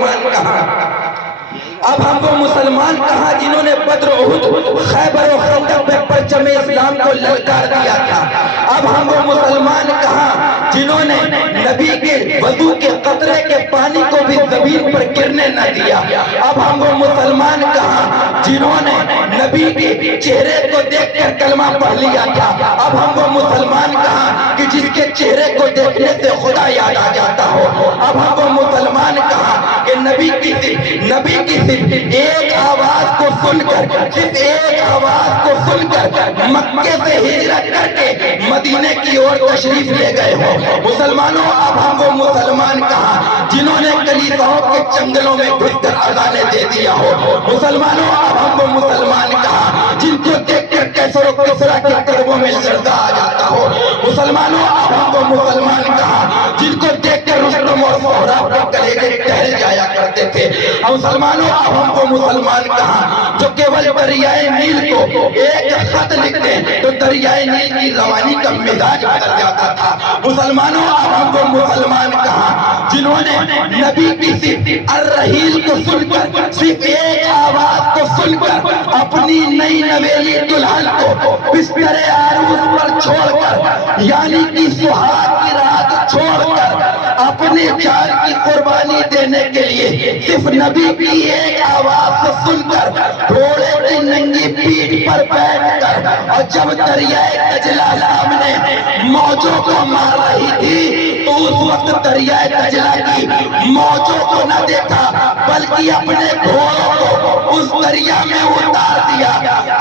مسلمان کہاں؟ اب ہم وہ مسلمان کہاں جنہوں نے بدر احد خیبر و خندق پہ پرچم اسلام کو للکار دیا تھا؟ اب ہم وہ مسلمان کہاں جنہوں نے نبی کے وضو کے قطرے کے پانی کو بھی زمین پر گرنے نہ دیا؟ اب ہم وہ مسلمان کہاں جنہوں نے نبی کے چہرے کو دیکھ کر کلمہ پڑھ لیا تھا؟ اب ہم وہ مسلمان کہاں کہ جس کے چہرے کو دیکھنے سے خدا یاد آ جاتا ہو؟ اب ہم وہ مسلمان کہاں کہ نبی کی صرف ایک آواز کو سن کر مکے سے ہجرت کر کے مدینے کی اور تشریف لے گئے ہو؟ مسلمانوں اب ہم وہ مسلمان کہاں جنہوں نے کلیساؤں کے جنگلوں میں گھس کر اذانیں دے دیا ہو؟ مسلمانوں اب ہم وہ مسلمان کہاں جن کو دیکھ کر کیسر و کسرا کے قدموں میں لرزہ آ جاتا ہو؟ مسلمانوں اب ہم وہ مسلمان کہاں جن کو دیکھ کر رستم اور سہراب کے کلیجے ٹہل جایا کرتے تھے؟ مسلمانوں اب ہم وہ مسلمان کہاں جو کیول دریائے نیل کو ایک خط لکھتے تو دریائے نیل کی روانی کا مزاج بدل جاتا تھا؟ مسلمانوں اب ہم وہ مسلمان کہاں جنہوں نے نبی کی صرف الرحیل کو سن کر، صرف ایک آواز کو سن کر اپنی نئی نویلی دلہن کو بستر عروس پر چھوڑ کر، یعنی کہ سہاگ کی رات چھوڑ کر اپنے جان کی قربانی دینے کے لیے صرف نبی کی ایک آواز کو سن کر گھوڑے کی ننگی پیٹھ پر بیٹھ کر، اور جب دریائے دجلہ سامنے موجوں کو مار رہی تھی تو اس وقت دریائے دجلہ کی موجوں کو نہ دیکھا بلکہ اپنے گھوڑوں کو اس دریا میں اتار دیا۔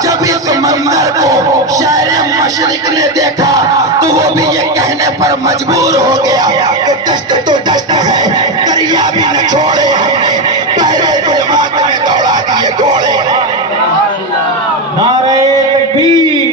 جب اس منظر کو شاعر مشرق نے دیکھا تو وہ بھی یہ کہنے پر مجبور ہو گیا کہ دشت تو دشت ہے، دریا بھی نہ چھوڑے